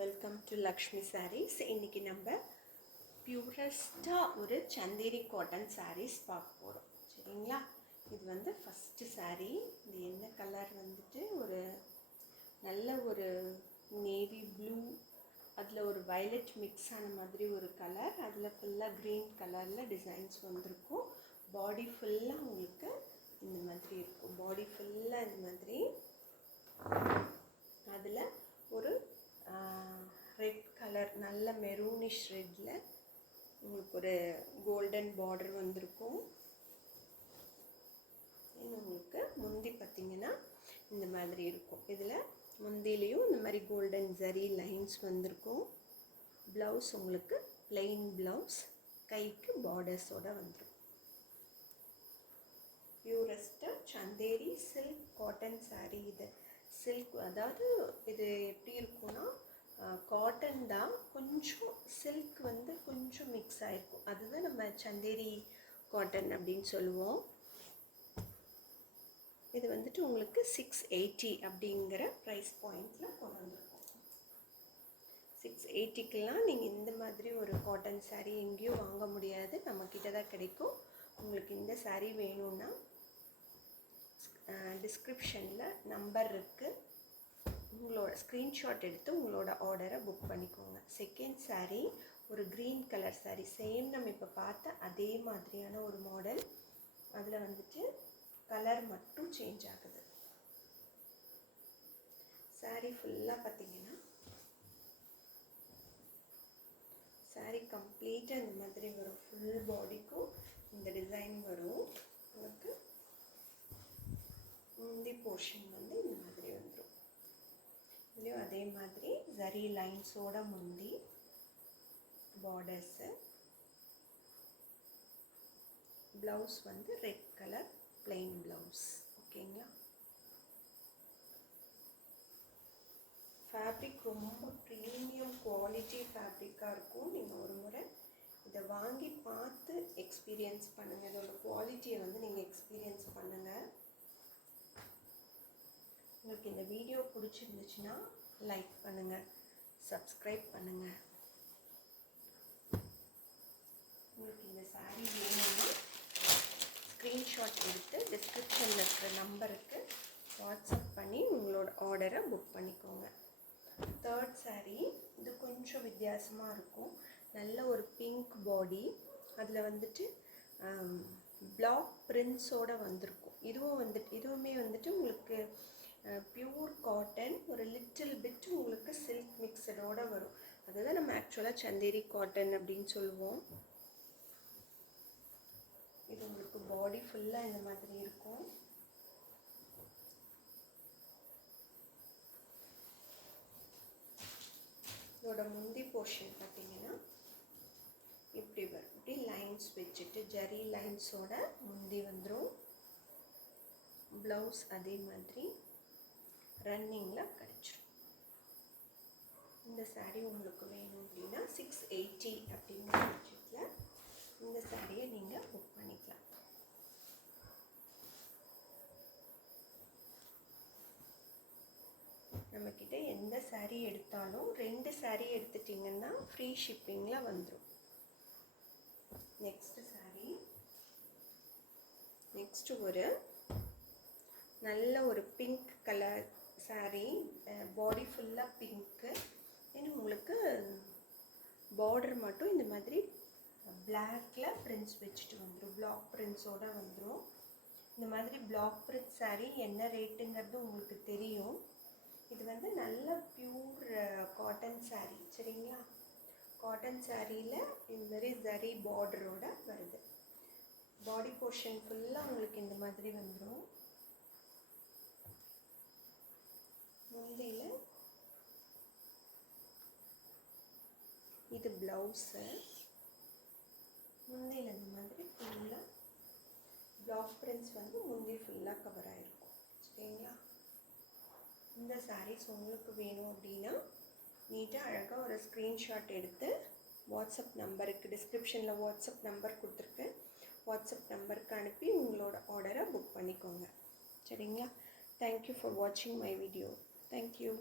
Welcome to Lakshmi saris. இன்றைக்கி நம்ம பியூரஸ்ட்டாக ஒரு சந்தேரி காட்டன் சாரீஸ் பார்க்க போகிறோம். சரிங்களா? இது வந்து ஃபஸ்ட்டு சாரீ. இது என்ன கலர் வந்துட்டு ஒரு நல்ல ஒரு நேவி ப்ளூ, அதில் ஒரு வயலட் மிக்ஸ் ஆன மாதிரி ஒரு கலர், அதில் ஃபுல்லாக க்ரீன் கலரில் டிசைன்ஸ் வந்திருக்கும். பாடி ஃபுல்லாக உங்களுக்கு இந்த மாதிரி இருக்கும். பாடி ஃபுல்லாக இந்த மாதிரி, அதில் ஒரு ரெட் கலர் நல்ல மெரூனிஷ் ரெட்டில் உங்களுக்கு ஒரு கோல்டன் பார்டர் வந்திருக்கும். உங்களுக்கு முந்தி பார்த்திங்கன்னா இந்த மாதிரி இருக்கும். இதில் முந்திலையும் இந்த மாதிரி கோல்டன் ஜரி லைன்ஸ் வந்திருக்கும். ப்ளவுஸ் உங்களுக்கு பிளெயின் ப்ளவுஸ், கைக்கு பார்டர்ஸோடு வந்துடும். பியூரஸ்ட்டாக சந்தேரி சில்க் காட்டன் சாரீ. இது சில்க், அதாவது இது எப்படி இருக்கும்னா காட்டன் தான், கொஞ்சம் சில்க் வந்து கொஞ்சம் மிக்ஸ் ஆகிருக்கும். அதுதான் நம்ம சந்தேரி காட்டன் அப்படின்னு சொல்லுவோம். இது வந்துட்டு உங்களுக்கு 680 அப்படிங்கிற ப்ரைஸ் பாயிண்டில் கொண்டு வந்திருக்கோம். 680க்கெலாம் நீங்கள் இந்த மாதிரி ஒரு காட்டன் சாரீ எங்கேயும் வாங்க முடியாது, நம்மக்கிட்ட தான் கிடைக்கும். உங்களுக்கு இந்த சாரீ வேணும்னா டிஸ்கிரிப்ஷனில் நம்பர் இருக்குது, உங்களோட ஸ்க்ரீன்ஷாட் எடுத்து உங்களோட ஆர்டரை புக் பண்ணிக்கோங்க. செகண்ட் சாரீ ஒரு க்ரீன் கலர் சாரீ, சேம் நம்ம இப்போ பார்த்த அதே மாதிரியான ஒரு மாடல். அதில் வந்துட்டு கலர் மட்டும் சேஞ்ச் ஆகுது. சாரீ ஃபுல்லாக பார்த்திங்கன்னா சாரீ கம்ப்ளீட்டாக இந்த மாதிரி வரும். ஃபுல் பாடிக்கும் இந்த டிசைன் வரும். உங்களுக்கு முந்தி போர்ஷன் வந்து இந்த மாதிரி வந்துடும். இதுலேயும் அதே மாதிரி ஜரி லைன்ஸோட முந்தி, பார்டர்ஸு, ப்ளவுஸ் வந்து ரெட் கலர் பிளெயின் ப்ளவுஸ். ஓகேங்களா? ஃபேப்ரிக் ரொம்ப ப்ரீமியம் குவாலிட்டி ஃபேப்ரிக்காக இருக்கும். நீங்கள் ஒரு முறை இதை வாங்கி பார்த்து எக்ஸ்பீரியன்ஸ் பண்ணுங்கள். இதோட குவாலிட்டியை வந்து நீங்கள் எக்ஸ்பீரியன்ஸ் பண்ணுங்கள். உங்களுக்கு இந்த வீடியோ பிடிச்சிருந்துச்சுன்னா லைக் பண்ணுங்கள், சப்ஸ்கிரைப் பண்ணுங்கள். உங்களுக்கு இந்த சாரீ வேணும்னா ஸ்க்ரீன்ஷாட் எடுத்து டிஸ்கிரிப்ஷனில் இருக்கிற நம்பருக்கு வாட்ஸ்அப் பண்ணி உங்களோட ஆர்டரை புக் பண்ணிக்கோங்க. தேர்ட் சாரீ இது கொஞ்சம் வித்தியாசமாக இருக்கும். நல்ல ஒரு பிங்க் பாடி, அதில் வந்துட்டு பிளாக் பிரிண்ட்ஸோடு வந்திருக்கும். இதுவுமே வந்துட்டு உங்களுக்கு பியூர் காட்டன், ஒரு லிட்டில் பிட் உங்களுக்கு சில்க் மிக்சடோடு வரும். அதுதான் நம்ம ஆக்சுவலாக சந்தேரி காட்டன் அப்படின்னு சொல்லுவோம். இது உங்களுக்கு பாடி ஃபுல்லாக இந்த மாதிரி இருக்கும். இதோட முந்தி போர்ஷன் பார்த்தீங்கன்னா இப்படி வரும். இப்படி லைன்ஸ் வச்சுட்டு ஜரி லைன்ஸோட முந்தி வந்துடும். ப்ளவுஸ் அதே மாதிரி ரன்னிங்கில் கிடச்சிரும். இந்த சாரீ உங்களுக்கு வேணும் அப்படின்னா 680 அப்படிங்கிற பட்சத்தில் இந்த சாரியை நீங்கள் புக் பண்ணிக்கலாம். நம்மக்கிட்ட எந்த சாரீ எடுத்தாலும் 2 சாரீ எடுத்துட்டிங்கன்னா ஃப்ரீ ஷிப்பிங்கில் வந்துடும். நெக்ஸ்ட்டு ஒரு நல்ல ஒரு பிங்க் கலர் சாரீ, பாடி ஃபுல்லாக பிங்க்கு. இன்னும் உங்களுக்கு பார்டர் மட்டும் இந்த மாதிரி பிளாக்கில் பிரிண்ட்ஸ் வச்சுட்டு வந்துடும். பிளாக் பிரிண்ட்ஸோடு வந்துடும். இந்த மாதிரி பிளாக் பிரிண்ட் சாரீ என்ன ரேட்டுங்கிறது உங்களுக்கு தெரியும். இது வந்து நல்ல பியூர் காட்டன் சாரீ. சரிங்களா? காட்டன் சாரியில் இந்த மாதிரி ஜரி பார்டரோட வருது. பாடி போர்ஷன் ஃபுல்லாக உங்களுக்கு இந்த மாதிரி வந்துடும். முந்தியில் இது ப்ளவுஸு, முந்தியில் இந்த மாதிரி ஃபுல்லாக பிளாக் பிரிண்ட்ஸ் வந்து முந்தி ஃபுல்லாக கவர் ஆகிருக்கும். சரிங்களா? இந்த சாரீஸ் உங்களுக்கு வேணும் அப்படின்னா நீட்டாக அழகாக ஒரு ஸ்க்ரீன்ஷாட் எடுத்து வாட்ஸ்அப் நம்பருக்கு, டிஸ்கிரிப்ஷனில் வாட்ஸ்அப் நம்பர் கொடுத்துருக்கேன், வாட்ஸ்அப் நம்பருக்கு அனுப்பி உங்களோட ஆர்டரை புக் பண்ணிக்கோங்க. சரிங்களா? தேங்க்யூ ஃபார் வாட்சிங் மை வீடியோ. Thank you.